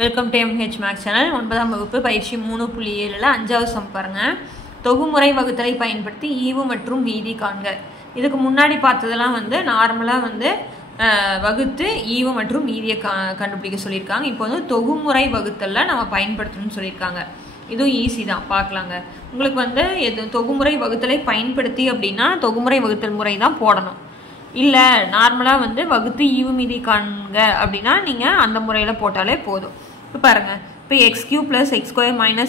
Welcome to MH maths channel. 9ஆம் வகுப்பு பயிற்சி 3.7ல 5வது சம் பாருங்க. தொகுமுறை வகுத்தலை பயன்படுத்தி ஈவு மற்றும் மீதி காண்க. இதுக்கு முன்னாடி பார்த்ததெல்லாம் நார்மலா வகுத்து ஈவு மற்றும் மீதியை கண்டுபிடிக்க சொல்லியிருக்காங்க. இப்போ தொகுமுறை வகுத்தல்ல நம்ம பயன்படுத்தணும்னு சொல்லியிருக்காங்க. இதுவும் ஈஸி தான், பார்க்கலாங்க. உங்களுக்கு தொகுமுறை வகுத்தலை பயன்படுத்தி அப்படின்னா தொகுமுறை வகுத்தல் முறை தான் போடணும். இல்லை நார்மலாக வகுத்து ஈவு மீதி காண்க அப்படின்னா நீங்கள் அந்த முறையில் போட்டாலே போதும். இப்போ பாருங்கள், இப்போ x³ + x²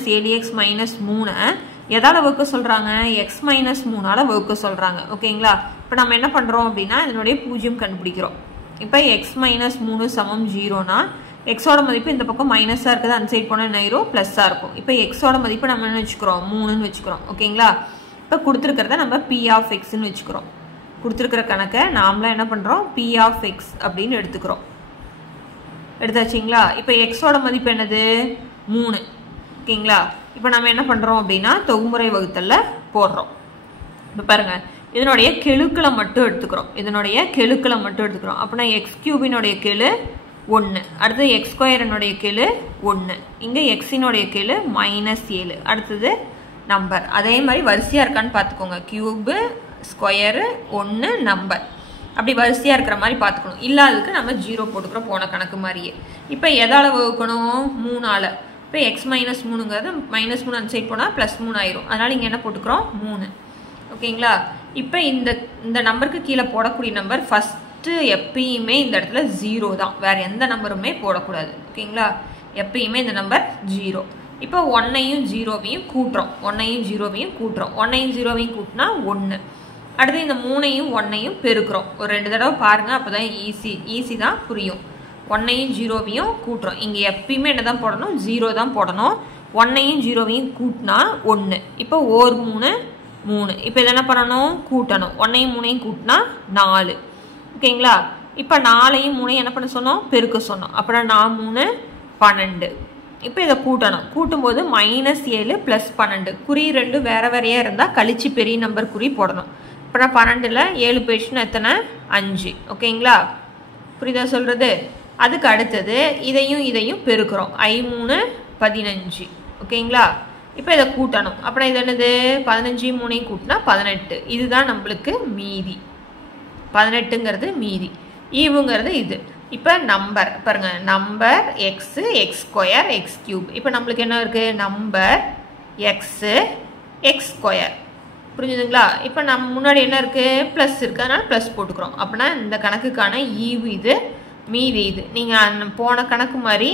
- ADX - 3 எதால் வகுக்க சொல்கிறாங்க? x - 3ஆல் வகுக்க சொல்கிறாங்க. ஓகேங்களா? இப்போ நம்ம என்ன பண்ணுறோம் அப்படின்னா இதனுடைய 0 கண்டுபிடிக்கிறோம். இப்போ x - 3 = 0னா எக்ஸோட மதிப்பு இந்த பக்கம் மைனஸாக இருக்குது, அந்த சைட் போனால் என்ன ஆயிரும்? ப்ளஸ்ஸாக இருக்கும். இப்போ எக்ஸோட மதிப்பு நம்ம என்ன வச்சுக்கிறோம்? 3ன்னு வச்சுக்கிறோம். ஓகேங்களா? இப்போ கொடுத்துருக்கிறத நம்ம P(x)ன்னு வச்சுக்கிறோம். கொடுத்துருக்கிற கணக்கை நாமளாக என்ன பண்ணுறோம்? P(x) அப்படின்னு எடுத்துக்கிறோம். எடுத்தாச்சுங்களா? இப்போ எக்ஸோட மதிப்பு என்னது? 3. ஓகேங்களா? இப்போ நம்ம என்ன பண்ணுறோம் அப்படின்னா தொகுமுறை வகுத்தல்ல போடுறோம். இப்போ பாருங்கள், இதனுடைய கெழுக்களை மட்டும் எடுத்துக்கிறோம். அப்படின்னா x³ கெழு 1, அடுத்தது x² கெழு 1, இங்கே x கெழு -7, அடுத்தது நம்பர். அதே மாதிரி வரிசையாக இருக்கான்னு பார்த்துக்கோங்க. கியூபு, ஸ்கொயரு, 1, நம்பர், அப்படி வரிசையாக இருக்கிற மாதிரி பார்த்துக்கணும். இல்லாததுக்கு நம்ம 0 போட்டுக்கிறோம், போன கணக்கு மாதிரியே. இப்போ எதால் வகுக்கணும்? 3ஆல். இப்போ x - 3ங்கிறது -3 அந்த சைட் போனால் +3 ஆயிரும். அதனால் இங்கே என்ன போட்டுக்கிறோம்? 3. ஓகேங்களா? இப்போ இந்த நம்பருக்கு கீழே போடக்கூடிய நம்பர் ஃபஸ்ட்டு எப்பயுமே இந்த இடத்துல 0 தான், வேறு எந்த நம்பருமே போடக்கூடாது. ஓகேங்களா? எப்பயுமே இந்த நம்பர் 0. இப்போ 1ஐயும் 0வையும் கூட்டுறோம். 1ஐயும் 0வையும் கூட்டினா 1. அடுத்து இந்த 3ஐயும் 1ஐயும் பெருக்கிறோம். ஒரு 2 தடவை பாருங்கள், அப்போ தான் ஈஸி தான் புரியும். 1ஐயும் 0வையும் கூட்டுறோம். இங்கே எப்பயுமே என்ன தான் போடணும்? 0 தான் போடணும். 1ஐயும் 0வையும் கூட்டினா 1. இப்போ 1 3 3. இப்போ இதை என்ன பண்ணணும்? கூட்டணும். 1ஐயும் 3ஐயும் கூட்டினா 4. ஓகேங்களா? இப்போ 4ஐயும் 3ஐயும் என்ன பண்ண சொன்னோம்? பெருக்க சொன்னோம். அப்புறம் 4 3 12. இப்போ இதை கூட்டணும். கூட்டும்போது -7 + 12. குறி 2 வேறு வேறையாக இருந்தால் கழிச்சு பெரிய நம்பர் குறி போடணும். அப்புறம் 12ல் 7 போயிடுச்சுன்னா எத்தனை? 5. ஓகேங்களா? புரியுதா சொல்கிறது? அதுக்கு அடுத்தது இதையும் பெருக்கிறோம். I3 15. ஓகேங்களா? இப்போ இதை கூட்டணும். அப்புறம் இது என்னது? 15 3ஐயும் கூட்டினா 18. இதுதான் நம்மளுக்கு மீதி. 18ங்கிறது மீதி. ஈவுங்கிறது இது. இப்போ நம்பர் பாருங்கள், நம்பர் x, x² x³ இப்போ நம்மளுக்கு என்ன இருக்குது? Number x x². புரிஞ்சுதுங்களா? இப்போ நம்ம முன்னாடி என்ன இருக்குது? ப்ளஸ் இருக்குது, அதனால் ப்ளஸ் போட்டுக்கிறோம். அப்படின்னா இந்த கணக்குக்கான ஈவு இது, மீதி இது. நீங்கள் போன கணக்கு மாதிரி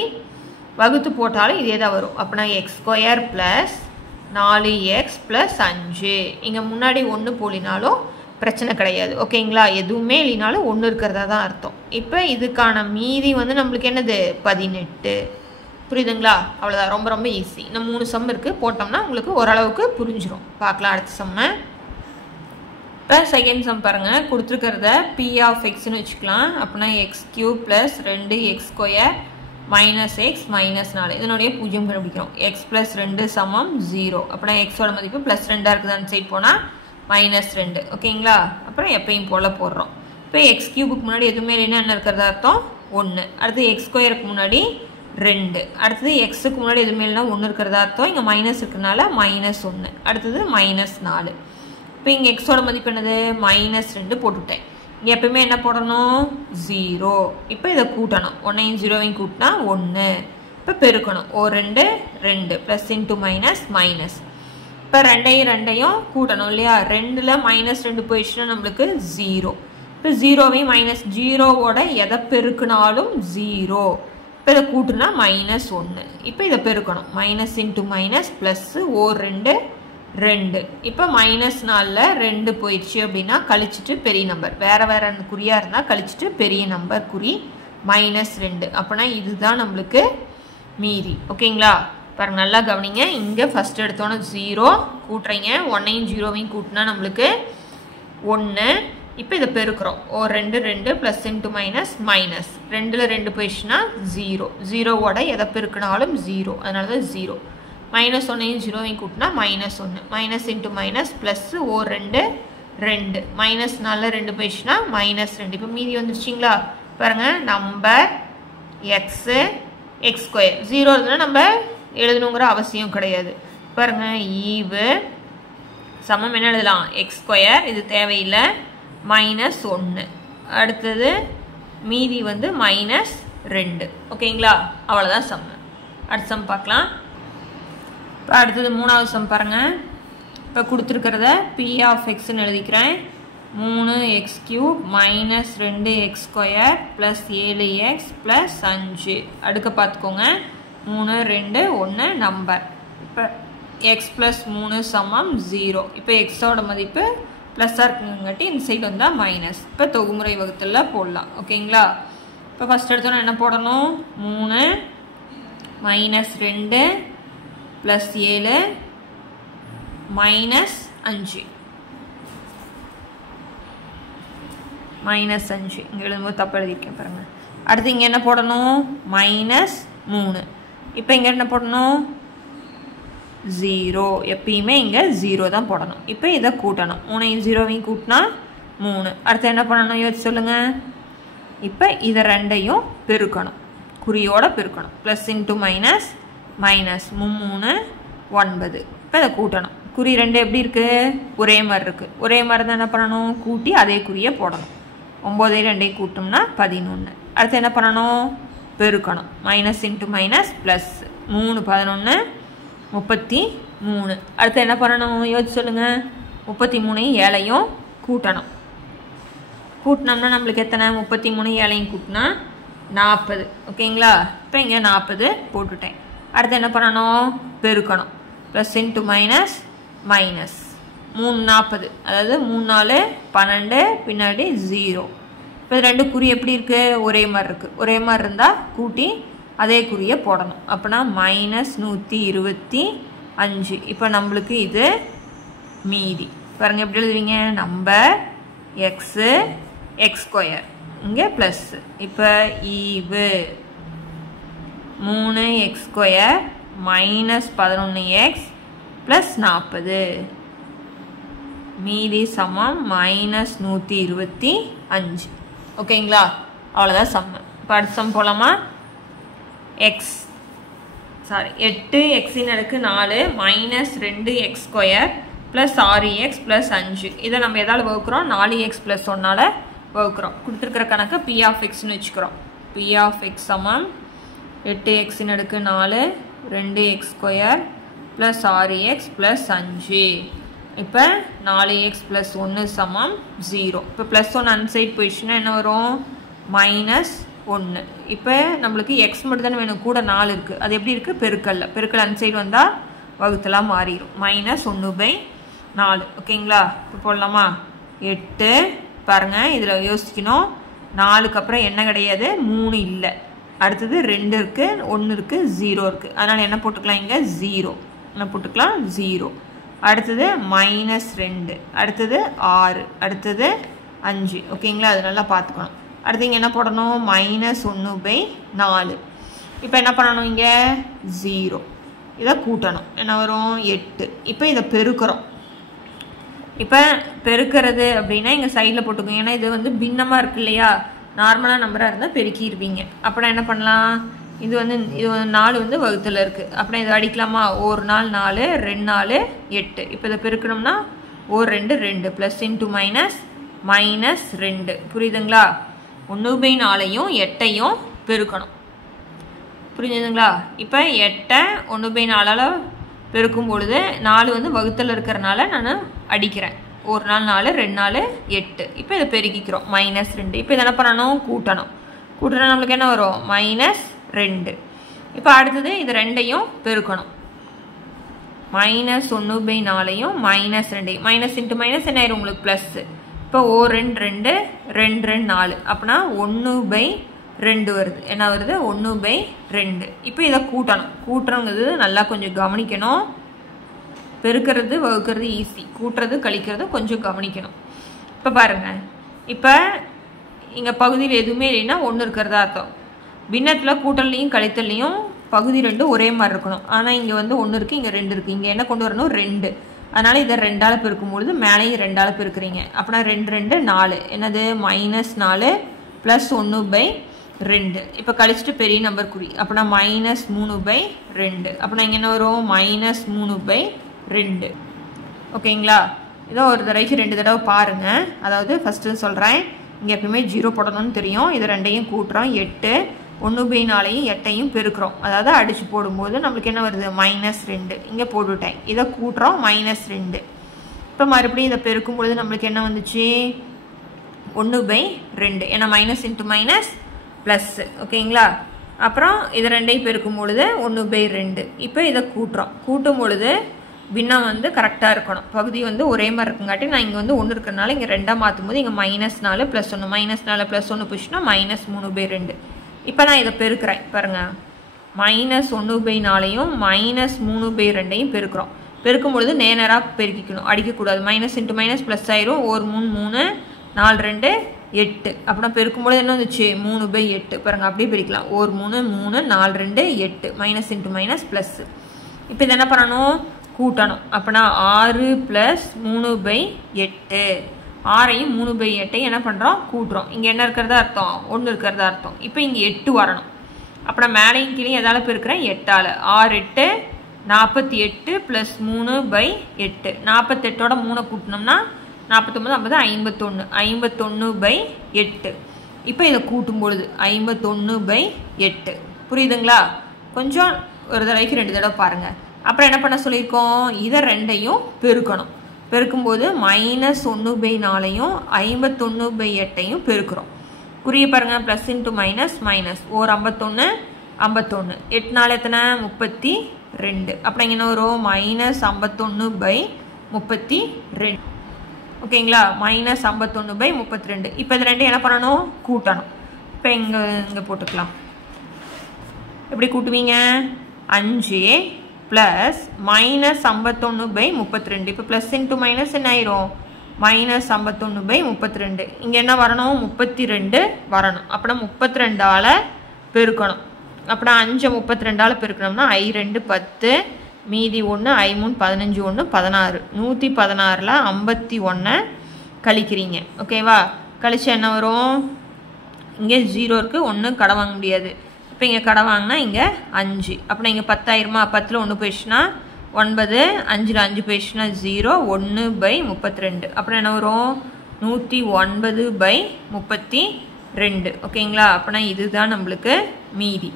வகுத்து போட்டாலும் இதே தான் வரும். அப்படின்னா x² + 4x + 5. இங்கே முன்னாடி 1 போலினாலும் பிரச்சனை கிடையாது. ஓகேங்களா? எதுவுமே இல்லைனாலும் 1 இருக்கிறதா தான் அர்த்தம். இப்போ இதுக்கான மீதி நம்மளுக்கு என்னது? 18. புரியுதுங்களா? அவ்வளோதான், ரொம்ப ரொம்ப ஈஸி. இன்னும் 3 சம் இருக்குது, போட்டோம்னா உங்களுக்கு ஓரளவுக்கு புரிஞ்சிடும். பார்க்கலாம் அடுத்த சம்மை. இப்போ செகண்ட் சம் பாருங்கள். கொடுத்துருக்கிறத P(x)ன்னு வச்சுக்கலாம். அப்படின்னா x³ + 2x² - x - 4 இதனுடைய 0 கண்டுபிடிக்கிறோம். x + 2 = 0. அப்படின்னா எக்ஸோட மதிப்பு +2 இருக்குது, அந்த சைட் போனால் -2. ஓகேங்களா? அப்புறம் எப்பயும் போல் போடுறோம். இப்போ x³ முன்னாடி எதுவுமே இல்லைன்னா என்ன இருக்கிறதா அர்த்தம்? 1. அடுத்து x² முன்னாடி 2. அடுத்தது எக்ஸுக்கு முன்னாடி எதுவுமே இல்லைனா 1 இருக்கிறதா அர்த்தம். இங்கே மைனஸ் இருக்கிறதுனால -1. அடுத்தது -4. இப்போ இங்கே எக்ஸோட மதிப்பு என்னது? -2 போட்டுவிட்டேன். இங்கே எப்பவுமே என்ன போடணும்? 0. இப்போ இதை கூட்டணும். 1ஐயும் 0வையும் கூட்டினா 1. இப்போ பெருக்கணும். 2 2 ப்ளஸ் இன்ட்டு மைனஸ். இப்போ 2ஐயும் கூட்டணும் இல்லையா? 2ல் -2 போயிடுச்சுன்னா நம்மளுக்கு 0. இப்போ 0வையும் -0வோட எதை பெருக்கினாலும் 0. இப்போ இதை கூட்டுனா -1. இப்போ இதை பெருக்கணும். Minus into minus plus 2 2. இப்போ -4ல் 2 போயிடுச்சு அப்படின்னா கழிச்சிட்டு பெரிய நம்பர், வேறு குறியாக இருந்தால் கழிச்சிட்டு பெரிய நம்பர் குறி -2. அப்படின்னா இதுதான் நம்மளுக்கு மீதி. ஓகேங்களா? பாருங்கள், நல்லா கவனிங்க. இங்கே ஃபஸ்ட் எடுத்தோன்னே 0 கூட்டுறீங்க. 1ஐயும் 0வையும் கூட்டினா நம்மளுக்கு 1. இப்போ இதை பெருக்கிறோம். 2 2 ப்ளஸ் இன்ட்டு மைனஸ் 2ல் 2 போயிடுச்சுன்னா 0. 0வோட எதை பெருக்கினாலும் 0, அதனால தான் 0. -1ஐயும் 0வையும் கூட்டினா -1. மைனஸ் இன்ட்டு மைனஸ் ப்ளஸ் 2 2 -4ல் 2 போயிடுச்சுன்னா -2. இப்போ மீதி வந்துருச்சிங்களா? பாருங்கள், நம்பர் x எக்ஸ் ஸ்கொயர். 0 இருக்குன்னா நம்ம எழுதணுங்கிற அவசியம் கிடையாது. பாருங்க, ஈவு சமம் என்ன எழுதலாம், எக்ஸ் ஸ்கொயர், இது தேவையில்லை, -1. அடுத்தது மீதி வந்து -2. ஓகேங்களா, அவ்வளோதான் சம். அடுத்த சம் பார்க்கலாம். இப்போ அடுத்தது 3வது சம் பாருங்கள். இப்போ கொடுத்துருக்கிறத P of Xன்னு எழுதிக்கிறேன். 3x³ -2x² + 7x + 5. அடுக்க பார்த்துக்கோங்க. 3 2 1 நம்பர். இப்போ x + 3 = 0. இப்போ எக்ஸோட மதிப்பு ப்ளஸ்ஸாக இருக்குங்காட்டி இந்த சைடு வந்தால் மைனஸ். இப்போ தொகுமுறை வகுத்தலில் போடலாம். ஓகேங்களா, இப்போ ஃபஸ்ட் எடுத்தோன்னா என்ன போடணும், 3 -2 + 7 -5 -5. இங்கே எழுதும்போது தப்பு எழுதியிருக்கேன் பாருங்கள். அடுத்து இங்கே என்ன போடணும், -3. இப்போ இங்கே என்ன போடணும், 0. எப்பயுமே இங்கே 0 தான் போடணும். இப்போ இதை கூட்டணும். 3ஐயும் 0ஐயும் கூட்டினா 3. அடுத்து என்ன பண்ணணும் யோசிச்சு சொல்லுங்கள். இப்போ இதை ரெண்டையும் பெருக்கணும், குறியோட பெருக்கணும். Plus into minus, -3 9. இப்போ இதை கூட்டணும். குறி ரெண்டு எப்படி இருக்குது, ஒரே மாதிரி இருக்குது. ஒரே மாதிரி தான் என்ன பண்ணணும், கூட்டி அதே குறியை போடணும். 9 2 கூட்டோம்னா 11. அடுத்து என்ன பண்ணணும், பெருக்கணும். Minus into minus plus 3 11 33. அடுத்து என்ன பண்ணணும் யோசிச்சு சொல்லுங்கள். 33ஐயும் 7ஐயும் கூட்டணும். கூட்டினோம்னா நம்மளுக்கு எத்தனை, 33 7ஐயும் கூட்டினா 40. ஓகேங்களா, இப்போ இங்கே 40 போட்டுட்டேன். அடுத்து என்ன பண்ணணும், பெருக்கணும். ப்ளஸ் இன்ட்டு மைனஸ் மைனஸ் 3 40, அதாவது 3 4 12, பின்னாடி 0. இப்போ ரெண்டு குறி எப்படி இருக்குது, ஒரே மாதிரி இருக்குது. ஒரே மாதிரி இருந்தால் கூட்டி அதே குறியை போடணும். அப்போனா -125. இப்போ நம்மளுக்கு இது மீதி. பாருங்கள் எப்படி எழுதுவீங்க, நம்பர் எக்ஸு x² இங்கே ப்ளஸ். இப்போ ஈவு 3x² -11x + 40 மீதி சமம் -125. ஓகேங்களா, அவ்வளோதான் சம். இப்போ அடுத்த சம் போகலாமா. 8x⁴ -2x² + 6x + 5. இதை நம்ம எதால் வகுக்கிறோம், 4x + 1ஆல் வகுக்கிறோம். கொடுத்துருக்கிற கணக்கு P of Xன்னு வச்சுக்கிறோம். P of X = 8x⁴ 2x² + 6x + 5. இப்போ 4x + 1 = 0. இப்போ +1 அன்சைட் போயிடுச்சுன்னா என்ன வரும், -1. இப்போ நம்மளுக்கு எக்ஸ் மட்டும் தானே வேணும், கூட 4 இருக்குது. அது எப்படி இருக்குது, பெருக்கல்ல. பெருக்கல் அன்சைடு வந்தால் வகுத்தலாக மாறிடும். -1/4. ஓகேங்களா, இப்போ போடலாமா. 8 பாருங்கள், இதில் யோசிக்கணும். 4க்கு அப்புறம் என்ன கிடையாது, 3 இல்லை. அடுத்தது 2 இருக்குது, 1 இருக்குது, 0 இருக்குது. அதனால் என்ன போட்டுக்கலாம், இங்கே 0 என்ன போட்டுக்கலாம், 0. அடுத்தது -2, அடுத்தது 6, அடுத்தது 5. ஓகேங்களா, அது நல்லா பார்த்துக்கணும். அடுத்து இங்கே என்ன போடணும், -1/4. இப்போ என்ன பண்ணணும், இங்கே 0. இதை கூட்டணும். என்ன வரும், 8. இப்போ இதை பெருக்கிறோம். இப்போ பெருக்கிறது அப்படின்னா இங்கே சைடில் போட்டுக்கோங்க. ஏன்னா இது வந்து பின்னமாக இருக்கு இல்லையா, நார்மலாக நம்பராக இருந்தால் பெருக்கிடுவீங்க. அப்படின்னா என்ன பண்ணலாம், இது 4 வந்து வகுத்தில் இருக்குது. அப்படின்னா இதை அடிக்கலாமா, 1 4 4 2 4 8. இப்போ இதை பெருக்கணும்னா 1 2 2 ப்ளஸ் இன்ட்டு மைனஸ் -2. புரியுதுங்களா, 1/4ஐயும் 8ஐயும் பெருக்கணும். புரிஞ்சுதுங்களா. இப்போ 8ஐ 1/4ஆல் பெருக்கும் பொழுது 4 வந்து வகுத்தில் இருக்கிறனால நான் அடிக்கிறேன். 1 4 4 2 4 8. இப்போ இதை பெருக்கிக்கிறோம், -2. இப்போ இதை என்ன பண்ணணும், கூட்டணும். கூட்டினா நம்மளுக்கு என்ன வரும், -2. இப்போ அடுத்தது இது ரெண்டையும் பெருக்கணும். -1/4ஐயும் -2. மைனஸ் இன்ட்டு மைனஸ் என்ன ஆயிரும் உங்களுக்கு, ப்ளஸ்ஸு. இப்போ 1 2 2 2 4. அப்படின்னா 1/2 வருது. என்ன வருது, 1/2. இப்போ இதை கூட்டணும். கூட்டுறங்கிறது நல்லா கொஞ்சம் கவனிக்கணும். பெருக்கிறது வகுக்கிறது ஈஸி, கூட்டுறது கழிக்கிறது கொஞ்சம் கவனிக்கணும். இப்போ பாருங்கள், இப்போ இங்கே பகுதியில் எதுவுமே இல்லைன்னா 1 இருக்கிறதா அர்த்தம். பின்னத்தில் கூட்டல்லையும் கழித்தல்லையும் பகுதி 2 ஒரே மாதிரி இருக்கணும். ஆனால் இங்கே வந்து 1 இருக்குது, இங்கே 2 இருக்குது. இங்கே என்ன கொண்டு வரணும், 2. அதனால் இதை 2ஆல் பெருக்கும்பொழுது மேலேயும் 2ஆல் பெருக்குறீங்க. அப்படின்னா 2 2 4. என்னது, -4 + 1/4. 2. இப்போ கழிச்சிட்டு பெரிய நம்பர் குறி. அப்பனா -3/2. அப்பனா இங்க என்ன வரும்? -3/2. ஓகேங்களா? இதோ ஒரு தடவைக்கு 2 தடவை பாருங்க. அதாவது ஃபர்ஸ்ட் சொல்றேன். இங்க எப்பவுமே 0 போடணும்னு தெரியும். இது ரெண்டையும் கூட்டுறோம் 8. 1/4யும் 8யும் பெருக்குறோம். அதாவது அடிச்சு போடும்போது நமக்கு என்ன வருது? -2. இங்க போட்டுட்டேன். இத கூட்டுறோம் -2. இப்போ மறுபடியும் இத பெருக்கும் பொழுது நமக்கு என்ன வந்துச்சு? 1/2. ஏன்னா மைனஸ் இன்டு மைனஸ் பிளஸ். ஓகேங்களா? அப்புறம் இது ரெண்டையும் பெருக்கும் பொழுது 1/2. இப்போ இதை கூட்டுறோம். கூட்டும் பொழுது பின்னம் வந்து கரெக்டாக இருக்கணும். பகுதி வந்து ஒரே மாதிரி இருக்குங்காட்டி நான் இங்கே வந்து 1 இருக்கிறனால இங்கே 2 மாற்றும் போது இங்கே -4 + 1 -4 + 1 போச்சுன்னா -3/2. இப்போ நான் இதை பெருக்கிறேன் பாருங்க. -1/4யும் -3/2யும் பெருக்கிறோம். பெருக்கும் பொழுது நேராக பெருக்கிக்கணும், அடிக்கக்கூடாது. மைனஸ் இன்ட்டு மைனஸ் ப்ளஸ் ஆயிரும். 1 3 3 4 2 8. அப்படின்னா பெருக்கும்போது என்ன வந்துச்சு? 3/8. பாருங்க அப்படியே பிரிக்கலாம். 1 3 3 4 2 8. Minus into minus plus. இப்போ இது என்ன பண்ணணும்? கூட்டணும். அப்படின்னா 6 + 3/8. 6ஐயும் 3/8 என்ன பண்ணுறோம்? கூட்டுறோம். இங்கே என்ன இருக்கிறதா அர்த்தம்? 1 இருக்கிறதா அர்த்தம். இப்போ இங்கே 8 வரணும். அப்புறம் மேலேயும் கீழே எதால் பெருக்கிறேன்? 8ஆல். 6 8 48 + 3/8. 48ஓட 3 கூட்டினோம்னா 49 50 51. 51/8. இப்போ இதை கூட்டும் பொழுது 51/8. புரியுதுங்களா? கொஞ்சம் ஒரு தடவைக்கு 2 தடவை பாருங்கள். அப்புறம் என்ன பண்ண சொல்லியிருக்கோம்? இதை ரெண்டையும் பெருக்கணும். பெருக்கும்போது -1/4யும் 51/8யும் பெருக்கிறோம். குறிய பாருங்க. Plus into minus minus. ஒரு 51 51. 8 4 எத்தனை? 32. அப்புறம் இங்கே என்ன வரும்? -51/32. ஓகேங்களா? -51/32. இப்போ இது ரெண்டையும் என்ன பண்ணணும்? கூட்டணும். இப்போ இங்கே போட்டுக்கலாம். எப்படி கூட்டுவீங்க? 5 + -51/32. இப்போ ப்ளஸ் இன்ட்டு மைனஸ் என்ன ஆயிரும்? -51/32. இங்கே என்ன வரணும்? 32 வரணும். அப்படின்னா 32ஆல் பெருக்கணும். அப்படின்னா 5 32ஆல் பெருக்கணும்னா I2 10, மீதி 1, I3 15, 1 16. 116ல் 51 கழிக்கிறீங்க. ஓகேவா? கழிச்சு என்ன வரும்? இங்கே 0 இருக்குது, 1 கடை வாங்க முடியாது. இப்போ இங்கே கடை வாங்கினா இங்கே 5. அப்படின்னா இங்கே 10 ஆயிருமா? 10ல் 1 போயிடுச்சுன்னா 9, 5ல் 5 போயிடுச்சுன்னா 0, 1/32. அப்புறம் என்ன வரும்? 109/32. ஓகேங்களா? அப்படின்னா இதுதான் நம்மளுக்கு மீதி.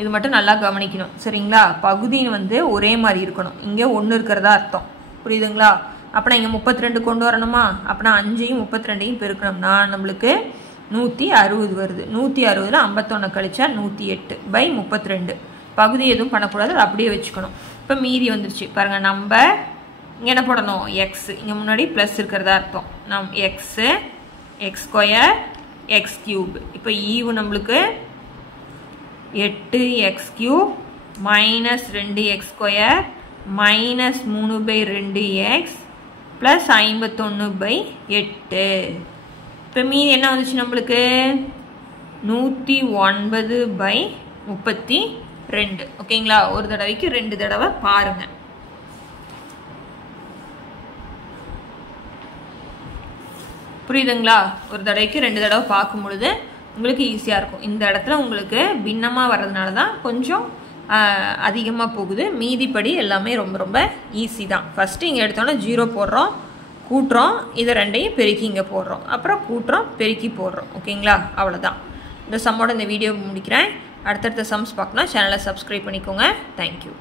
இது மட்டும் நல்லா கவனிக்கணும். சரிங்களா? பகுதி வந்து ஒரே மாதிரி இருக்கணும். இங்கே 1 இருக்கிறதா அர்த்தம். புரியுதுங்களா? அப்படின்னா இங்கே 32 கொண்டு வரணுமா? அப்படின்னா 5ஐயும் 32ஐயும் பெருக்கணும்னா நம்மளுக்கு 160 வருது. 160ல் 51 கழிச்சா 108/32. பகுதி எதுவும் பண்ணக்கூடாது, அப்படியே வச்சுக்கணும். இப்போ மீதி வந்துருச்சு பாருங்க. நம்ம இங்கே என்ன போடணும்? எக்ஸ். இங்கே முன்னாடி ப்ளஸ் இருக்கிறதா அர்த்தம். X, x² x³. இப்போ ஈவு நம்மளுக்கு 8x³ -2x² -3/2x + 51/8. இப்போ மீதி என்ன வந்துச்சு நம்மளுக்கு? 109/32. ஓகேங்களா? ஒரு தடவைக்கு 2 தடவை பாருங்க. புரியுதுங்களா? ஒரு தடவைக்கு 2 தடவை பார்க்கும் பொழுது உங்களுக்கு ஈஸியாக இருக்கும். இந்த இடத்துல உங்களுக்கு பின்னமாக வர்றதுனால தான் கொஞ்சம் அதிகமாக போகுது. மீதிப்படி எல்லாமே ரொம்ப ரொம்ப ஈஸி தான். ஃபஸ்ட்டு இங்கே எடுத்தோன்னா 0 போடுறோம், கூட்டுறோம், இதை ரெண்டையும் பெருக்கி இங்கே போடுறோம், அப்புறம் கூட்டுறோம், பெருக்கி போடுறோம். ஓகேங்களா? அவ்வளோதான். இந்த சம்மோட இந்த வீடியோ முடிக்கிறேன். அடுத்தடுத்த சம்ஸ் பார்க்கணும். சேனலை சப்ஸ்கிரைப் பண்ணிக்கோங்க. தேங்க்யூ.